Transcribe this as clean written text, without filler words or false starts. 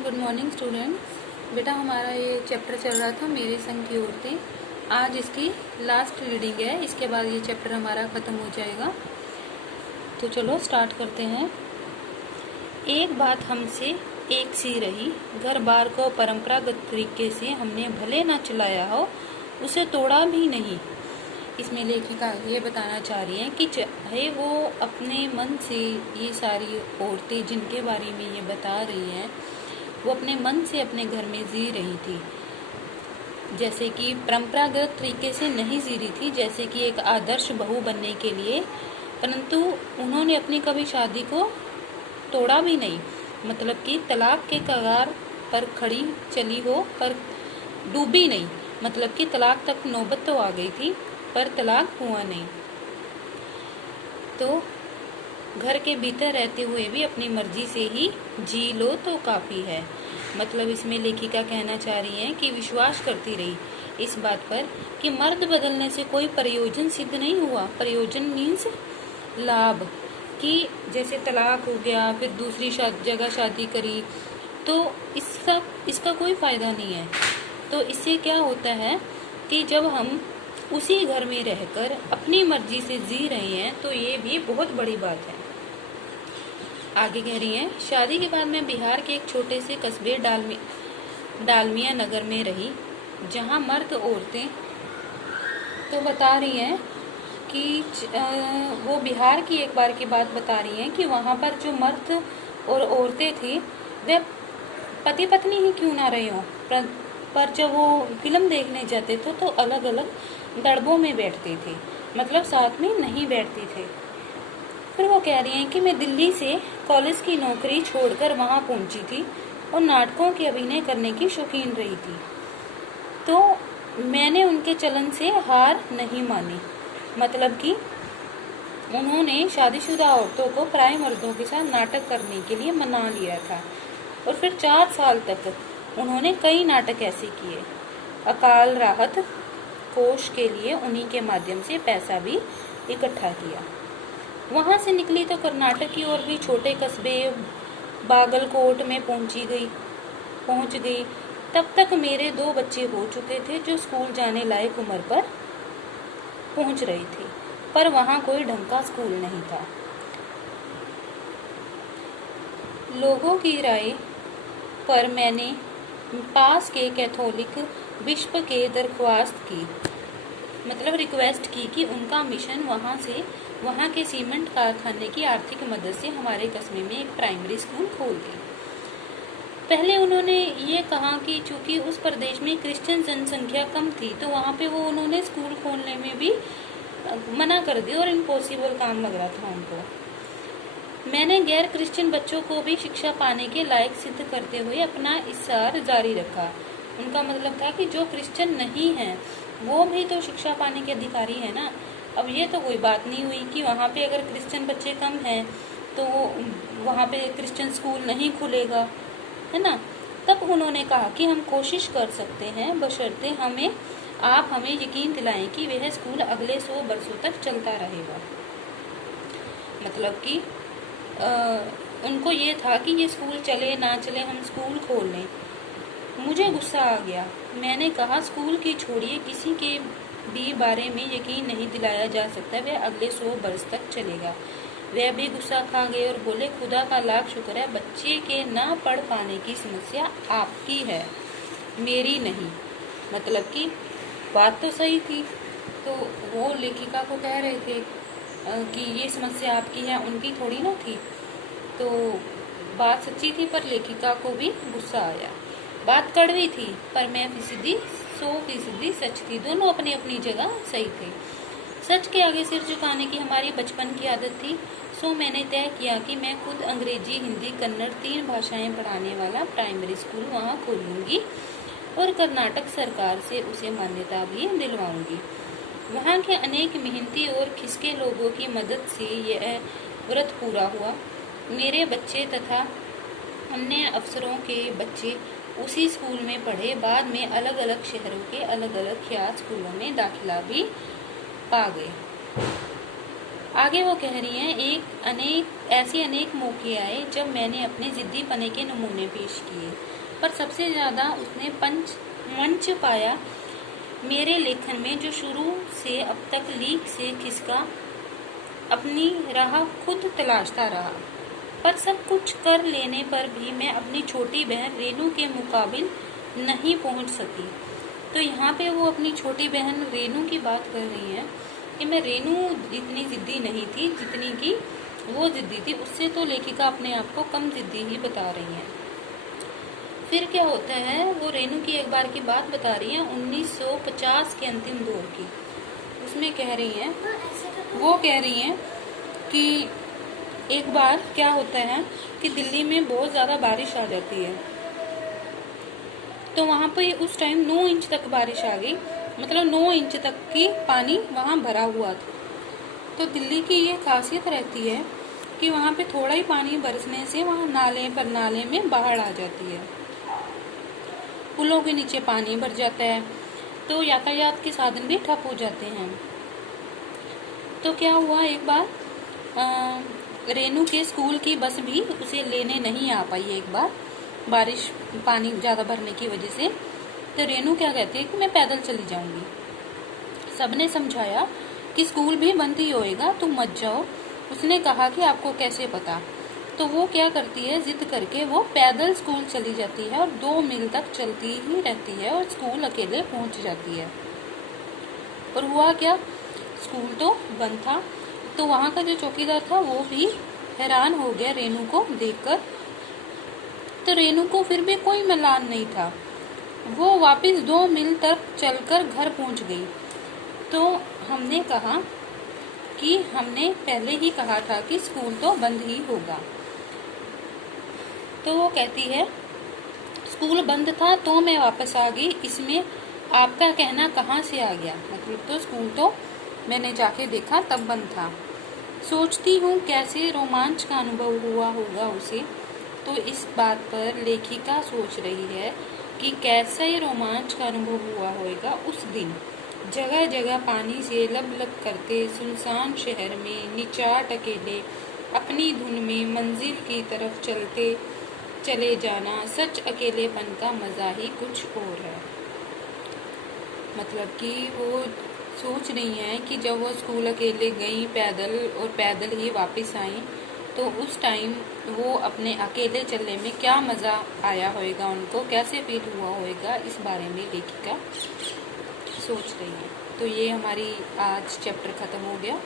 Good morning students. बेटा हमारा ये चैप्टर चल रहा था मेरे संग की औरतें। आज इसकी लास्ट रीडिंग है, इसके बाद ये चैप्टर हमारा ख़त्म हो जाएगा। तो चलो स्टार्ट करते हैं। एक बात हमसे एक सी रही, घर बार को परंपरागत तरीके से हमने भले ना चलाया हो, उसे तोड़ा भी नहीं। इसमें लेखिका ये बताना चाह रही हैं कि चाहे वो अपने मन से ये सारी औरतें जिनके बारे में ये बता रही हैं, वो अपने मन से अपने घर में जी रही थी, जैसे कि परंपरागत तरीके से नहीं जी रही थी, जैसे कि एक आदर्श बहू बनने के लिए, परंतु उन्होंने अपनी कभी शादी को तोड़ा भी नहीं। मतलब कि तलाक के कगार पर खड़ी चली हो पर डूबी नहीं। मतलब कि तलाक तक नौबत तो आ गई थी पर तलाक हुआ नहीं। तो घर के भीतर रहते हुए भी अपनी मर्जी से ही जी लो तो काफ़ी है। मतलब इसमें लेखिका कहना चाह रही हैं कि विश्वास करती रही इस बात पर कि मर्द बदलने से कोई प्रयोजन सिद्ध नहीं हुआ। प्रयोजन मीन्स लाभ, कि जैसे तलाक हो गया फिर दूसरी जगह शादी करी तो इसका कोई फ़ायदा नहीं है। तो इससे क्या होता है कि जब हम उसी घर में रहकर अपनी मर्जी से जी रहे हैं तो ये भी बहुत बड़ी बात है। आगे कह रही हैं, शादी के बाद मैं बिहार के एक छोटे से कस्बे डालमिया नगर में रही, जहां मर्द औरतें तो बता रही हैं कि वो बिहार की एक बार की बात बता रही हैं कि वहां पर जो मर्द और औरतें थी वे पति पत्नी ही क्यों ना रहे हों, पर जब वो फिल्म देखने जाते थे तो अलग अलग दड़बों में बैठते थे, मतलब साथ में नहीं बैठते थे। फिर वो कह रही हैं कि मैं दिल्ली से कॉलेज की नौकरी छोड़कर वहां पहुंची थी और नाटकों के अभिनय करने की शौकीन रही थी, तो मैंने उनके चलन से हार नहीं मानी। मतलब कि उन्होंने शादीशुदा औरतों को पराये मर्दों के साथ नाटक करने के लिए मना लिया था और फिर 4 साल तक उन्होंने कई नाटक ऐसे किए। अकाल राहत कोष के लिए उन्हीं के माध्यम से पैसा भी इकट्ठा किया। वहां से निकली तो कर्नाटक की ओर भी छोटे कस्बे बागलकोट में पहुंच गई। तब तक मेरे 2 बच्चे हो चुके थे जो स्कूल जाने लायक उम्र पर पहुंच रहे थे, पर वहां कोई ढंग का स्कूल नहीं था। लोगों की राय पर मैंने पास के कैथोलिक बिशप के दरख्वास्त की, मतलब रिक्वेस्ट की कि उनका मिशन वहाँ के सीमेंट कारखाने की आर्थिक मदद से हमारे कस्बे में एक प्राइमरी स्कूल खोल दे। पहले उन्होंने ये कहा कि चूंकि उस प्रदेश में क्रिश्चियन जनसंख्या कम थी तो वहाँ पे वो उन्होंने स्कूल खोलने में भी मना कर दिया और इम्पॉसिबल काम लग रहा था उनको। मैंने गैर क्रिश्चियन बच्चों को भी शिक्षा पाने के लायक सिद्ध करते हुए अपना इस्सार जारी रखा। उनका मतलब था कि जो क्रिश्चियन नहीं है वो भी तो शिक्षा पाने के अधिकारी है ना। अब ये तो कोई बात नहीं हुई कि वहाँ पे अगर क्रिश्चियन बच्चे कम हैं तो वहाँ पे क्रिश्चियन स्कूल नहीं खुलेगा, है ना। तब उन्होंने कहा कि हम कोशिश कर सकते हैं बशर्ते आप हमें यकीन दिलाएं कि वह स्कूल अगले 100 वर्षों तक चलता रहेगा। मतलब कि उनको ये था कि ये स्कूल चले ना चले हम स्कूल खोल लें। मुझे गुस्सा आ गया। मैंने कहा स्कूल की छोड़िए, किसी के भी बारे में यकीन नहीं दिलाया जा सकता वह अगले 100 वर्ष तक चलेगा। वह भी गुस्सा खा गए और बोले, खुदा का लाख शुक्र है बच्चे के ना पढ़ पाने की समस्या आपकी है, मेरी नहीं। मतलब कि बात तो सही थी। तो वो लेखिका को कह रहे थे कि ये समस्या आपकी है, उनकी थोड़ी ना थी। तो बात सच्ची थी पर लेखिका को भी गुस्सा आया। बात कड़वी थी पर मैं 100% सच थी। दोनों अपनी अपनी जगह सही थे। सच के आगे सिर झुकाने की हमारी बचपन की आदत थी। सो मैंने तय किया कि मैं खुद अंग्रेजी, हिंदी, कन्नड़ 3 भाषाएं पढ़ाने वाला प्राइमरी स्कूल वहां खोलूंगी और कर्नाटक सरकार से उसे मान्यता भी दिलवाऊंगी। वहां के अनेक मेहनती और खिसके लोगों की मदद से यह व्रत पूरा हुआ। मेरे बच्चे तथा अन्य अफसरों के बच्चे उसी स्कूल में पढ़े। बाद में अलग अलग शहरों के अलग अलग ख्यात स्कूलों में दाखिला भी पा गए। आगे वो कह रही हैं, ऐसे अनेक मौके आए जब मैंने अपने जिद्दीपने के नमूने पेश किए, पर सबसे ज़्यादा उसने मंच पाया मेरे लेखन में, जो शुरू से अब तक लीक से खिसका अपनी राह खुद तलाशता रहा। पर सब कुछ कर लेने पर भी मैं अपनी छोटी बहन रेनू के मुकाबिल नहीं पहुंच सकी। तो यहाँ पे वो अपनी छोटी बहन रेनू की बात कर रही हैं कि मैं रेनू इतनी जिद्दी नहीं थी जितनी कि वो जिद्दी थी। उससे तो लेखिका अपने आप को कम जिद्दी ही बता रही हैं। फिर क्या होता है, वो रेनू की एक बार की बात बता रही हैं 1950 के अंतिम दौर की। उसमें कह रही हैं, वो कह रही हैं कि एक बार क्या होता है कि दिल्ली में बहुत ज़्यादा बारिश आ जाती है। तो वहाँ पे उस टाइम 9 इंच तक बारिश आ गई, मतलब 9 इंच तक की पानी वहाँ भरा हुआ था। तो दिल्ली की ये खासियत रहती है कि वहाँ पे थोड़ा ही पानी बरसने से वहाँ नाले में बाढ़ आ जाती है, पुलों के नीचे पानी भर जाता है, तो यातायात के साधन भी ठप हो जाते हैं। तो क्या हुआ, एक बार रेनू के स्कूल की बस भी उसे लेने नहीं आ पाई एक बार, बारिश पानी ज़्यादा भरने की वजह से। तो रेनू क्या कहती है कि मैं पैदल चली जाऊंगी। सबने समझाया कि स्कूल भी बंद ही होएगा, तुम मत जाओ। उसने कहा कि आपको कैसे पता। तो वो क्या करती है, जिद करके वो पैदल स्कूल चली जाती है और 2 मील तक चलती ही रहती है और स्कूल अकेले पहुंच जाती है। और हुआ क्या, स्कूल तो बंद था। तो वहाँ का जो चौकीदार था वो भी हैरान हो गया रेनू को देखकर। तो रेनू को फिर भी कोई मलाल नहीं था, वो वापस 2 मील तक चलकर घर पहुंच गई। तो हमने कहा कि हमने पहले ही कहा था कि स्कूल तो बंद ही होगा। तो वो कहती है, स्कूल बंद था तो मैं वापस आ गई, इसमें आपका कहना कहाँ से आ गया। मतलब तो स्कूल तो मैंने जाके देखा तब बंद था। सोचती हूँ कैसे रोमांच का अनुभव हुआ होगा उसे। तो इस बात पर लेखिका सोच रही है कि कैसा ही रोमांच का अनुभव हुआ होगा उस दिन, जगह जगह पानी से लब करते सुनसान शहर में निचाट अकेले अपनी धुन में मंजिल की तरफ चले जाना। सच अकेलेपन का मजा ही कुछ और है। मतलब कि वो सोच रही हैं कि जब वो स्कूल अकेले गई पैदल और पैदल ही वापस आई, तो उस टाइम वो अपने अकेले चलने में क्या मज़ा आया होगा उनको, कैसे फील हुआ होगा, इस बारे में लेखिका सोच रही है। तो ये हमारी आज चैप्टर ख़त्म हो गया।